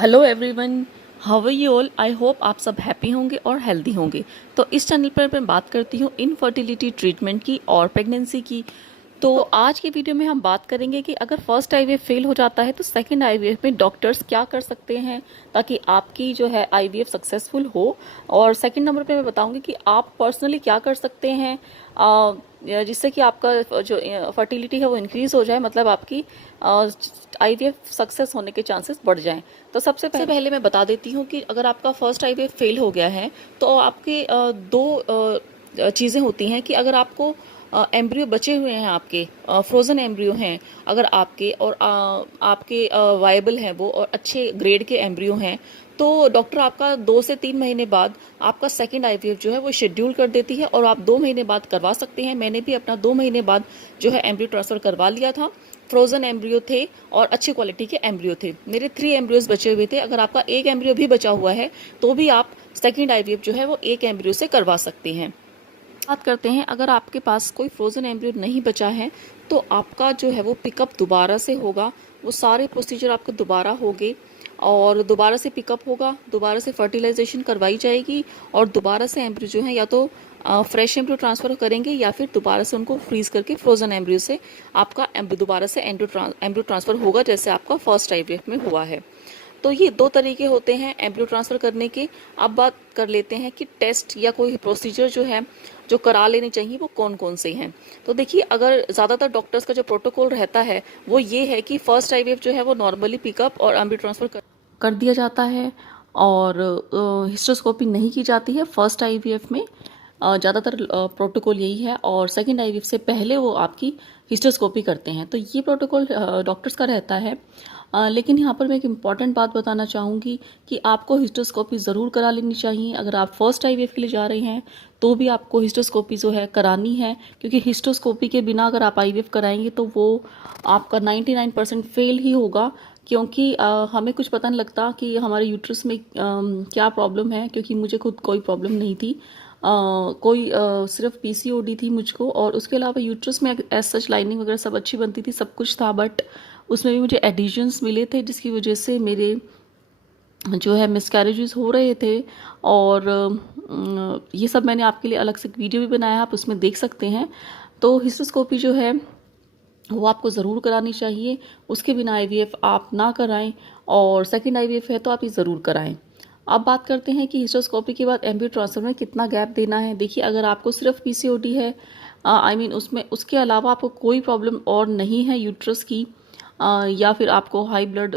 Hello everyone, how are you all. I hope आप सब happy होंगे और हेल्दी होंगे। तो इस चैनल पर मैं बात करती हूँ इनफर्टिलिटी ट्रीटमेंट की और प्रेगनेंसी की। तो आज की वीडियो में हम बात करेंगे कि अगर फर्स्ट आईवीएफ फेल हो जाता है तो सेकंड आईवीएफ में डॉक्टर्स क्या कर सकते हैं ताकि आपकी जो है आईवीएफ सक्सेसफुल हो। और सेकंड नंबर पे मैं बताऊंगी कि आप पर्सनली क्या कर सकते हैं जिससे कि आपका जो फर्टिलिटी है वो इंक्रीज हो जाए, मतलब आपकी आईवीएफ सक्सेस होने के चांसेस बढ़ जाएं। तो सबसे पहले मैं बता देती हूँ कि अगर आपका फर्स्ट आईवीएफ फेल हो गया है तो आपके दो चीज़ें होती हैं कि अगर आपको एम्ब्रियो बचे हुए हैं, आपके फ्रोज़न एम्ब्रियो हैं अगर आपके, और आपके वायबल हैं वो और अच्छे ग्रेड के एम्ब्रियो हैं, तो डॉक्टर आपका 2 से 3 महीने बाद आपका सेकंड आईवीएफ जो है वो शेड्यूल कर देती है और आप 2 महीने बाद करवा सकते हैं। मैंने भी अपना 2 महीने बाद जो है एम्ब्रियो ट्रांसफ़र करवा लिया था। फ्रोजन एम्ब्रियो थे और अच्छी क्वालिटी के एम्ब्रियो थे। मेरे 3 एम्ब्रियोज बचे हुए थे। अगर आपका एक एम्ब्रियो भी बचा हुआ है तो भी आप सेकंड आईवीएफ जो है वो एक एम्ब्रियो से करवा सकते हैं। बात करते हैं, अगर आपके पास कोई फ्रोजन एम्ब्रियो नहीं बचा है तो आपका जो है वो पिकअप दोबारा से होगा। वो सारे प्रोसीजर आपके दोबारा होंगे और दोबारा से पिकअप होगा, दोबारा से फर्टिलाइजेशन करवाई जाएगी और दोबारा से एम्ब्रियो जो है या तो फ्रेश एम्ब्रियो ट्रांसफ़र करेंगे या फिर दोबारा से उनको फ्रीज करके फ्रोजन एम्ब्रियो से आपका दोबारा से एम्ब्रियो ट्रांसफ़र होगा जैसे आपका फर्स्ट आईवीएफ में हुआ है। तो ये दो तरीके होते हैं एम्ब्रियो ट्रांसफ़र करने के। अब बात कर लेते हैं कि टेस्ट या कोई प्रोसीजर जो है जो करा लेने चाहिए वो कौन कौन से हैं। तो देखिए, अगर ज़्यादातर डॉक्टर्स का जो प्रोटोकॉल रहता है वो ये है कि फर्स्ट आईवीएफ जो है वो नॉर्मली पिकअप और एम्ब्रियो ट्रांसफ़र कर दिया जाता है और हिस्टोस्कोपी नहीं की जाती है फर्स्ट आईवीएफ में। ज़्यादातर प्रोटोकॉल यही है और सेकंड आईवीएफ से पहले वो आपकी हिस्टोस्कोपी करते हैं। तो ये प्रोटोकॉल डॉक्टर्स का रहता है। लेकिन यहाँ पर मैं एक इम्पॉर्टेंट बात बताना चाहूँगी कि आपको हिस्टोस्कोपी ज़रूर करा लेनी चाहिए। अगर आप फर्स्ट आईवीएफ के लिए जा रहे हैं तो भी आपको हिस्टोस्कोपी जो है करानी है, क्योंकि हिस्टोस्कोपी के बिना अगर आप आईवीएफ कराएंगे तो वो आपका 99% फेल ही होगा। क्योंकि हमें कुछ पता नहीं लगता कि हमारे यूट्रस में क्या प्रॉब्लम है, क्योंकि मुझे खुद कोई प्रॉब्लम नहीं थी। सिर्फ पीसीओडी थी मुझको, और उसके अलावा यूट्रस में एज सच लाइनिंग वगैरह सब अच्छी बनती थी, सब कुछ था, बट उसमें भी मुझे एडिशंस मिले थे जिसकी वजह से मेरे जो है मिसकैरेजेस हो रहे थे। और ये सब मैंने आपके लिए अलग से वीडियो भी बनाया है, आप उसमें देख सकते हैं। तो हिस्टोस्कोपी जो है वो आपको ज़रूर करानी चाहिए, उसके बिना आईवीएफ आप ना कराएं, और सेकंड आईवीएफ है तो आप ये ज़रूर कराएं। अब बात करते हैं कि हिस्टोस्कोपी के बाद एम्ब्रियो ट्रांसफर में कितना गैप देना है। देखिए, अगर आपको सिर्फ पीसीओडी है, उसमें उसके अलावा आपको कोई प्रॉब्लम और नहीं है यूट्रस की, या फिर आपको हाई ब्लड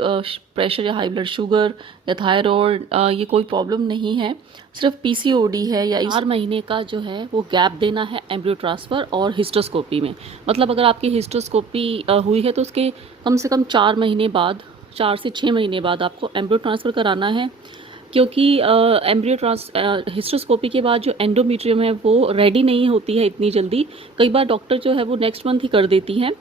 प्रेशर या हाई ब्लड शुगर या थायराइड, ये कोई प्रॉब्लम नहीं है, सिर्फ पीसीओडी है, या 4 महीने का जो है वो गैप देना है एम्ब्रियो ट्रांसफ़र और हिस्टोस्कोपी में। मतलब अगर आपकी हिस्टोस्कोपी हुई है तो उसके कम से कम 4 महीने बाद, 4 से 6 महीने बाद आपको एम्ब्रियो ट्रांसफ़र कराना है। क्योंकि हिस्टोस्कोपी के बाद जो एंडोमेट्रियम है वो रेडी नहीं होती है इतनी जल्दी। कई बार डॉक्टर जो है वो नेक्स्ट मंथ ही कर देती हैं।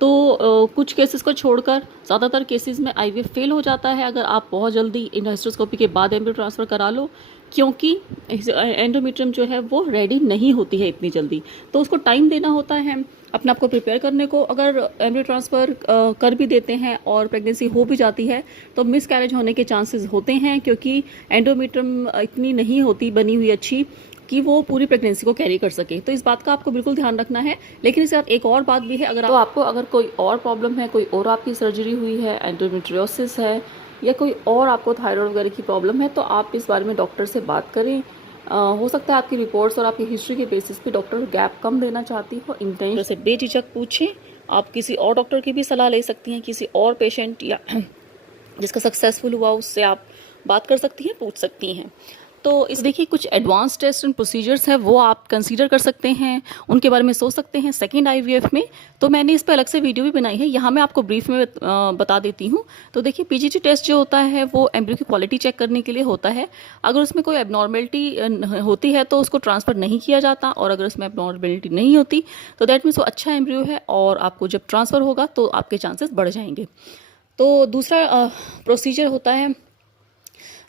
तो कुछ केसेस को छोड़कर ज़्यादातर केसेस में आईवीएफ फेल हो जाता है अगर आप बहुत जल्दी हिस्टोस्कोपी के बाद एम्ब्रियो ट्रांसफ़र करा लो, क्योंकि एंडोमेट्रियम जो है वो रेडी नहीं होती है इतनी जल्दी। तो उसको टाइम देना होता है अपने आप को प्रिपेयर करने को। अगर एम्ब्रियो ट्रांसफ़र कर भी देते हैं और प्रेगनेंसी हो भी जाती है तो मिस कैरेज होने के चांसेस होते हैं, क्योंकि एंडोमेट्रियम इतनी नहीं होती बनी हुई अच्छी कि वो पूरी प्रेगनेंसी को कैरी कर सके। तो इस बात का आपको बिल्कुल ध्यान रखना है। लेकिन इसके साथ एक और बात भी है, अगर तो आपको अगर कोई और प्रॉब्लम है, कोई और आपकी सर्जरी हुई है, एंडोमेट्रियोसिस है या कोई और आपको थायराइड वगैरह की प्रॉब्लम है, तो आप इस बारे में डॉक्टर से बात करें। हो सकता है आपकी रिपोर्ट्स और आपकी हिस्ट्री के बेसिस पे डॉक्टर गैप कम देना चाहती हो। इंटेंशन से बेझिझक पूछें। आप किसी और डॉक्टर की भी सलाह ले सकती हैं, किसी और पेशेंट या जिसका सक्सेसफुल हुआ उससे आप बात कर सकती हैं, पूछ सकती हैं। तो इस देखिए, कुछ एडवांस टेस्ट एंड प्रोसीजर्स हैं वो आप कंसीडर कर सकते हैं, उनके बारे में सोच सकते हैं सेकंड आईवीएफ में। तो मैंने इस पर अलग से वीडियो भी बनाई है, यहाँ मैं आपको ब्रीफ में बता देती हूँ। तो देखिए, पीजीटी टेस्ट जो होता है वो एम्ब्रियो की क्वालिटी चेक करने के लिए होता है। अगर उसमें कोई एबनॉर्मेलिटी होती है तो उसको ट्रांसफ़र नहीं किया जाता, और अगर उसमें एबनॉर्मेलिटी नहीं होती तो दैट मीन्स वो अच्छा एम्ब्रियो है और आपको जब ट्रांसफ़र होगा तो आपके चांसेस बढ़ जाएंगे। तो दूसरा प्रोसीजर होता है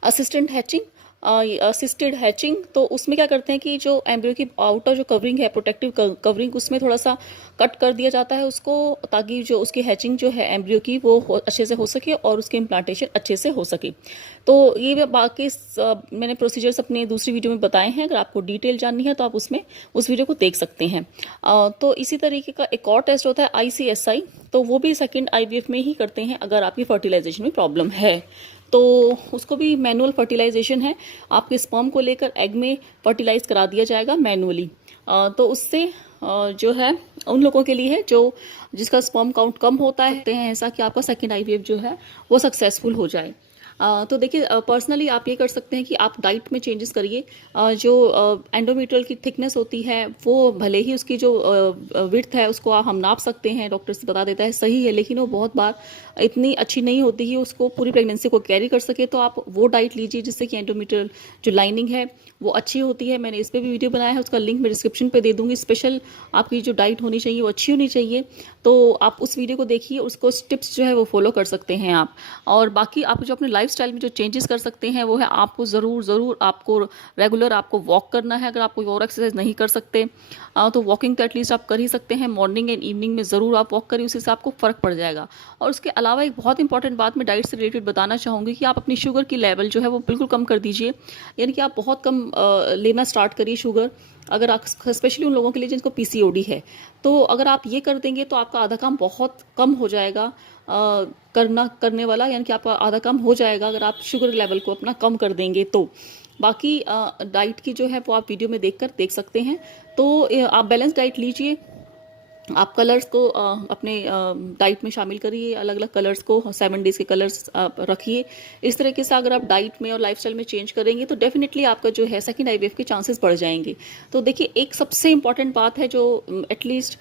असिस्टेंट हैचिंग। असिस्टेड हैचिंग, तो उसमें क्या करते हैं कि जो एम्ब्रियो की आउटर जो कवरिंग है, प्रोटेक्टिव कवरिंग, उसमें थोड़ा सा कट कर दिया जाता है उसको, ताकि जो उसकी हैचिंग जो है एम्ब्रियो की वो अच्छे से हो सके और उसके इम्प्लांटेशन अच्छे से हो सके। तो ये बाकी मैंने प्रोसीजर्स अपने दूसरी वीडियो में बताए हैं, अगर आपको डिटेल जाननी है तो आप उसमें उस वीडियो को देख सकते हैं। तो इसी तरीके का एक और टेस्ट होता है ICSI, तो वो भी सेकेंड IVF में ही करते हैं अगर आपकी फर्टिलाइजेशन में प्रॉब्लम है। तो उसको भी मैनुअल फर्टिलाइजेशन है, आपके स्पर्म को लेकर एग में फर्टिलाइज करा दिया जाएगा मैनुअली। तो उससे जो है उन लोगों के लिए है जो जिसका स्पर्म काउंट कम होता है ऐसा कि आपका सेकेंड IVF जो है वो सक्सेसफुल हो जाए। तो देखिए, पर्सनली आप ये कर सकते हैं कि आप डाइट में चेंजेस करिए। जो एंडोमेट्रियल की थिकनेस होती है वो भले ही उसकी जो विड्थ है उसको हम नाप सकते हैं, डॉक्टर से बता देता है सही है, लेकिन वो बहुत बार इतनी अच्छी नहीं होती है उसको पूरी प्रेगनेंसी को कैरी कर सके। तो आप वो डाइट लीजिए जिससे कि एंडोमेट्रियल जो लाइनिंग है वो अच्छी होती है। मैंने इस पर भी वीडियो बनाया है, उसका लिंक मैं डिस्क्रिप्शन पे दे दूंगी। स्पेशल आपकी जो डाइट होनी चाहिए वो अच्छी होनी चाहिए, तो आप उस वीडियो को देखिए, उसको टिप्स जो है वो फॉलो कर सकते हैं आप। और बाकी आप जो अपने लाइफस्टाइल में जो चेंजेस कर सकते हैं वो है, आपको ज़रूर आपको रेगुलर आपको वॉक करना है। अगर आप कोई और एक्सरसाइज नहीं कर सकते तो वॉकिंग तो एटलीस्ट आप कर ही सकते हैं। मॉर्निंग एंड इवनिंग में ज़रूर आप वॉक करिए, उससे आपको फ़र्क पड़ जाएगा। और उसके अलावा एक बहुत इंपॉर्टेंट बात मैं डाइट से रिलेटेड बताना चाहूँगी कि आप अपनी शुगर की लेवल जो है वो बिल्कुल कम कर दीजिए, यानी कि आप बहुत कम लेना स्टार्ट करिए शुगर। अगर आप स्पेशली उन लोगों के लिए जिनको PCOD है, तो अगर आप ये कर देंगे तो आपका आधा काम बहुत कम हो जाएगा करने वाला, यानी कि आपका आधा काम हो जाएगा अगर आप शुगर लेवल को अपना कम कर देंगे तो। बाकी डाइट की जो है वो आप वीडियो में देख सकते हैं। तो आप बैलेंस डाइट लीजिए, आप कलर्स को अपने डाइट में शामिल करिए, अलग अलग कलर्स को 7 डेज के कलर्स आप रखिए। इस तरीके से अगर आप डाइट में और लाइफस्टाइल में चेंज करेंगे तो डेफिनेटली आपका जो है सेकंड IVF के चांसेस बढ़ जाएंगे। तो देखिए, एक सबसे इम्पॉर्टेंट बात है जो एटलीस्ट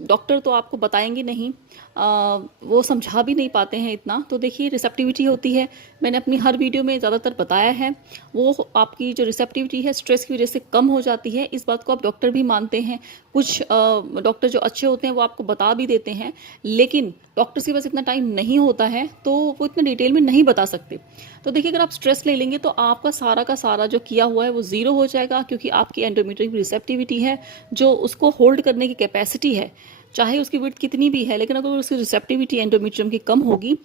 डॉक्टर तो आपको बताएंगे नहीं, वो समझा भी नहीं पाते हैं इतना। तो देखिए, रिसेप्टिविटी होती है, मैंने अपनी हर वीडियो में ज़्यादातर बताया है, वो आपकी जो रिसेप्टिविटी है स्ट्रेस की वजह से कम हो जाती है। इस बात को आप डॉक्टर भी मानते हैं, कुछ डॉक्टर जो अच्छे होते हैं वो आपको बता भी देते हैं, लेकिन डॉक्टर्स के पास इतना टाइम नहीं होता है तो वो इतना डिटेल में नहीं बता सकते। तो देखिए, अगर आप स्ट्रेस ले लेंगे तो आपका सारा का सारा जो किया हुआ है वो ज़ीरो हो जाएगा, क्योंकि आपकी एंडोमेट्रियल रिसेप्टिविटी है, जो उसको होल्ड करने की कैपेसिटी है, चाहे उसकी विड्थ कितनी भी है, लेकिन अगर उसकी रिसेप्टिविटी एंडोमेट्रियम की कम होगी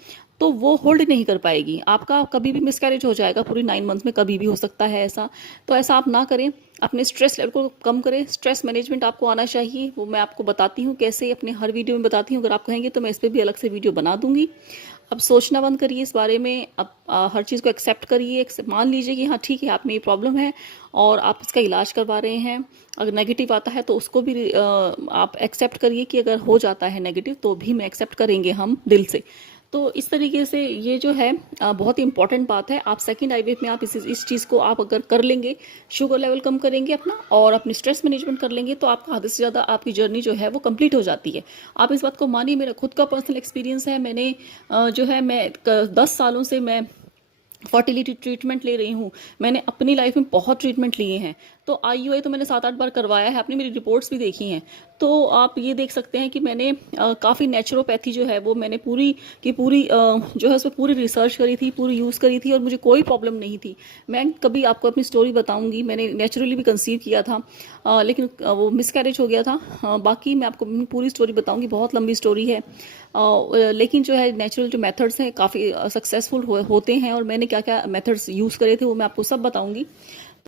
तो वो होल्ड नहीं कर पाएगी। आपका कभी भी मिसकैरेज हो जाएगा, पूरी 9 मंथ्स में कभी भी हो सकता है ऐसा। तो ऐसा आप ना करें, अपने स्ट्रेस लेवल को कम करें। स्ट्रेस मैनेजमेंट आपको आना चाहिए, वो मैं आपको बताती हूँ कैसे, अपने हर वीडियो में बताती हूँ। अगर आप कहेंगे तो मैं इस पर भी अलग से वीडियो बना दूंगी। अब सोचना बंद करिए इस बारे में, अब हर चीज़ को एक्सेप्ट करिए, मान लीजिए कि हाँ ठीक है, आप में ये प्रॉब्लम है और आप इसका इलाज करवा रहे हैं। अगर नेगेटिव आता है तो उसको भी आप एक्सेप्ट करिए कि अगर हो जाता है नेगेटिव तो भी मैं एक्सेप्ट करेंगे हम दिल से। तो इस तरीके से ये जो है बहुत ही इंपॉर्टेंट बात है। आप सेकंड IVF में आप इस चीज़ को आप अगर कर लेंगे, शुगर लेवल कम करेंगे अपना और अपनी स्ट्रेस मैनेजमेंट कर लेंगे, तो आपका आधे से ज़्यादा आपकी जर्नी जो है वो कंप्लीट हो जाती है। आप इस बात को मानिए, मेरा खुद का पर्सनल एक्सपीरियंस है। मैंने जो है मैं 10 सालों से मैं फर्टिलिटी ट्रीटमेंट ले रही हूँ। मैंने अपनी लाइफ में बहुत ट्रीटमेंट लिए हैं, तो IUI तो मैंने 7-8 बार करवाया है, आपने मेरी रिपोर्ट्स भी देखी हैं। तो आप ये देख सकते हैं कि मैंने काफ़ी नेचुरोपैथी जो है वो मैंने पूरी की पूरी जो है उस पर पूरी रिसर्च करी थी, पूरी यूज़ करी थी और मुझे कोई प्रॉब्लम नहीं थी। मैं कभी आपको अपनी स्टोरी बताऊंगी, मैंने नेचुरली भी कंसीव किया था, लेकिन वो मिसकैरेज हो गया था। बाकी मैं आपको अपनी पूरी स्टोरी बताऊंगी, बहुत लंबी स्टोरी है। लेकिन जो है नेचुरल जो मेथड्स हैं काफ़ी सक्सेसफुल होते हैं, और मैंने क्या क्या मेथड्स यूज़ करे थे वो मैं आपको सब बताऊंगी।